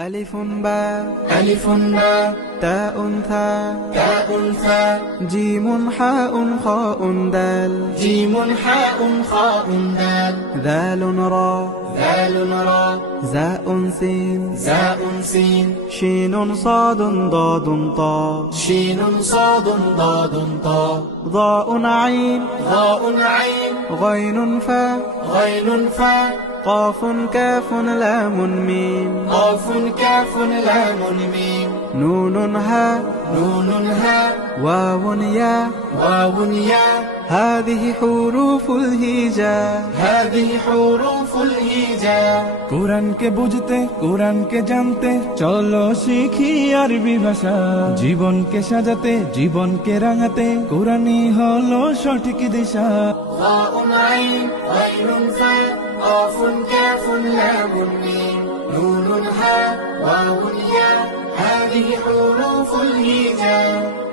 ألف باء ألف باء تاء ثاء تاء ثاء جيم حاء خاء دال جيم حاء خاء دال ذال راء ذال راء زاء سين زاء سين شين صاد ضاد طاء شين صاد ضاد طاء ضاء عين ضاء عين غين فاء غين فاء قاف كاف لام ميم قاف كاف لام ميم نون هاء نون هاء واو ياء واو ياء هذه حروف الهجاء هذه حروف الهجاء কোরআনকে বুঝতে কোরআনকে জানতে চলো শিখি আরবি ভাষা জীবনকে সাজাতে জীবনকে রাঙাতে কোরআনই হলো সঠিক দিশা ضاء عين غين فاء قاف كاف لام ميم نون هاء واو ياء هذه حروف الهجاء